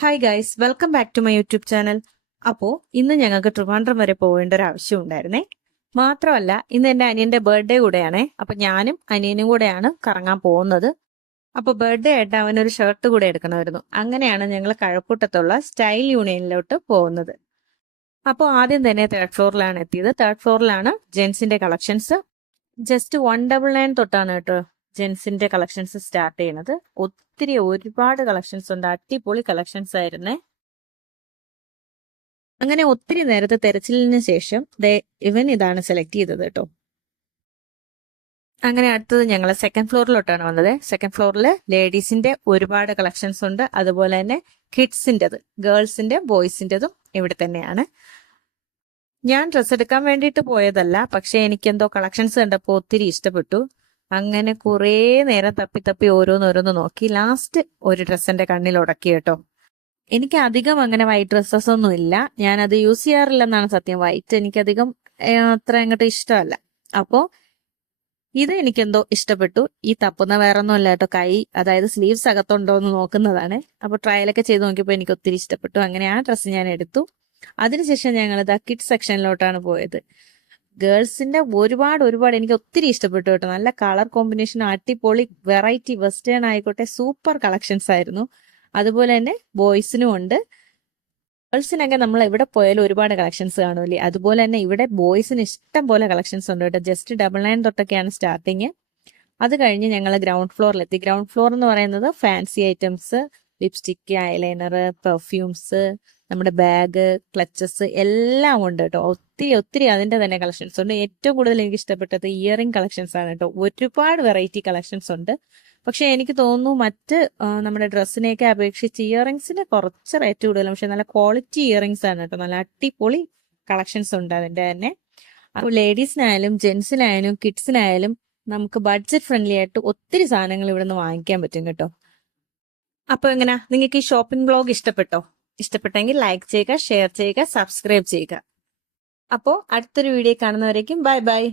Hi guys, welcome back to my YouTube channel. അപ്പോൾ ഇന്ന് ഞങ്ങൾക്ക് ട്രിവാൻഡ്രം വരെ പോകേണ്ട ഒരു ആവശ്യം ഉണ്ടായിരുന്നേ. മാത്രമല്ല ഇന്ന് എൻ്റെ അനിയന്റെ ബർത്ത്ഡേ കൂടെയാണേ. അപ്പൊ ഞാനും അനിയനും കൂടെയാണ് കറങ്ങാൻ പോകുന്നത്. അപ്പൊ ബർത്ത്ഡേ ആയിട്ട് അവനൊരു ഷർട്ട് കൂടെ എടുക്കണമായിരുന്നു. അങ്ങനെയാണ് ഞങ്ങൾ കഴക്കൂട്ടത്തുള്ള സ്റ്റൈൽ യൂണിയനിലോട്ട് പോകുന്നത്. അപ്പോൾ ആദ്യം തന്നെ തേർഡ് ഫ്ലോറിലാണ് എത്തിയത്. തേർഡ് ഫ്ലോറിലാണ് ജെൻസിന്റെ കളക്ഷൻസ്. ജസ്റ്റ് 199 തൊട്ടാണ് കേട്ടോ ജെൻസിന്റെ കളക്ഷൻസ് സ്റ്റാർട്ട് ചെയ്യുന്നത്. ഒരുപാട് കളക്ഷൻസ് ഉണ്ട്, അടിപൊളി കളക്ഷൻസ് ആയിരുന്നേ. അങ്ങനെ ഒത്തിരി നേരത്തെ തെരച്ചിലിന് ശേഷം ഇവൻ ഇതാണ് സെലക്ട് ചെയ്തത് കേട്ടോ. അങ്ങനെ അടുത്തത് ഞങ്ങൾ സെക്കൻഡ് ഫ്ലോറിലോട്ടാണ് വന്നത്. സെക്കൻഡ് ഫ്ലോറിൽ ലേഡീസിന്റെ ഒരുപാട് കളക്ഷൻസ് ഉണ്ട്, അതുപോലെ തന്നെ കിഡ്സിൻ്റെത്, ഗേൾസിന്റെ ബോയ്സിൻ്റെതും ഇവിടെ തന്നെയാണ്. ഞാൻ ഡ്രസ്സ് എടുക്കാൻ വേണ്ടിയിട്ട് പോയതല്ല, പക്ഷെ എനിക്കെന്തോ കളക്ഷൻസ് കണ്ടപ്പോൾ ഒത്തിരി ഇഷ്ടപ്പെട്ടു. അങ്ങനെ കുറേ നേരം തപ്പി തപ്പി ഓരോന്നോരോന്ന് നോക്കി ലാസ്റ്റ് ഒരു ഡ്രസ്സിന്റെ കണ്ണിൽ ഉടക്കി കേട്ടോ. എനിക്ക് അധികം അങ്ങനെ വൈറ്റ് ഡ്രസ്സസ് ഒന്നും ഇല്ല, ഞാൻ അത് യൂസ് ചെയ്യാറില്ലെന്നാണ് സത്യം. വൈറ്റ് എനിക്കധികം അത്ര അങ്ങോട്ട് ഇഷ്ടമല്ല. അപ്പോ ഇത് എനിക്കെന്തോ ഇഷ്ടപ്പെട്ടു. ഈ തപ്പുന്ന വേറെ ഒന്നും അല്ല കേട്ടോ, കൈ അതായത് സ്ലീവ്സ് അകത്തുണ്ടോ എന്ന് നോക്കുന്നതാണ്. അപ്പൊ ട്രയലൊക്കെ ചെയ്ത് നോക്കിയപ്പോൾ എനിക്ക് ഒത്തിരി ഇഷ്ടപ്പെട്ടു. അങ്ങനെ ആ ഡ്രസ്സ് ഞാൻ എടുത്തു. അതിനുശേഷം ഞങ്ങൾ കിഡ്സ് സെക്ഷനിലോട്ടാണ് പോയത്. ഗേൾസിന്റെ ഒരുപാട് എനിക്ക് ഒത്തിരി ഇഷ്ടപ്പെട്ടു കേട്ടോ. നല്ല കളർ കോമ്പിനേഷൻ, അടിപൊളി വെറൈറ്റി, വെസ്റ്റേൺ ആയിക്കോട്ടെ, സൂപ്പർ കളക്ഷൻസ് ആയിരുന്നു. അതുപോലെ തന്നെ ബോയ്സിനും ഉണ്ട്. ഗേൾസിനൊക്കെ നമ്മൾ എവിടെ പോയാലും ഒരുപാട് കളക്ഷൻസ് കാണൂലേ, അതുപോലെ തന്നെ ഇവിടെ ബോയ്സിന് ഇഷ്ടം പോലെ കളക്ഷൻസ് ഉണ്ട് കേട്ടോ. ജസ്റ്റ് 99 തൊട്ടൊക്കെയാണ് സ്റ്റാർട്ടിങ്. അത് കഴിഞ്ഞ് ഞങ്ങൾ ഗ്രൗണ്ട് ഫ്ലോറിലെത്തി. ഗ്രൗണ്ട് ഫ്ലോർ എന്ന് പറയുന്നത് fancy items, lipstick, eyeliner, perfumes, നമ്മുടെ ബാഗ്, ക്ലച്ചസ് എല്ലാം ഉണ്ട് കേട്ടോ. ഒത്തിരി അതിന്റെ തന്നെ കളക്ഷൻസ് ഉണ്ട്. ഏറ്റവും കൂടുതൽ എനിക്ക് ഇഷ്ടപ്പെട്ടത് ഇയറിംഗ് കളക്ഷൻസ് ആണ് കേട്ടോ. ഒരുപാട് വെറൈറ്റി കളക്ഷൻസ് ഉണ്ട്. പക്ഷെ എനിക്ക് തോന്നുന്നു മറ്റ് നമ്മുടെ ഡ്രസ്സിനെയൊക്കെ അപേക്ഷിച്ച് ഇയറിംഗ്സിന് കുറച്ച് റേറ്റ് കൂടുതലും, പക്ഷെ നല്ല ക്വാളിറ്റി ഇയറിംഗ്സ് ആണ് കേട്ടോ. നല്ല അടിപൊളി കളക്ഷൻസ് ഉണ്ട് അതിന്റെ തന്നെ. അപ്പോൾ ലേഡീസിനായാലും ജെന്റ്സിനായാലും കിഡ്സിനായാലും നമുക്ക് ബഡ്ജറ്റ് ഫ്രണ്ട്ലി ആയിട്ട് ഒത്തിരി സാധനങ്ങൾ ഇവിടെ നിന്ന് വാങ്ങിക്കാൻ പറ്റും കേട്ടോ. അപ്പൊ എങ്ങനെയാ, നിങ്ങൾക്ക് ഈ ഷോപ്പിംഗ് ബ്ലോഗ് ഇഷ്ടപ്പെട്ടോ? ഇഷ്ടപ്പെട്ടെങ്കിൽ ലൈക്ക് ചെയ്യുക, ഷെയർ ചെയ്യുക, സബ്സ്ക്രൈബ് ചെയ്യുക. അപ്പോൾ അടുത്തൊരു വീഡിയോ കാണുന്നവരേക്കും ബൈ ബൈ.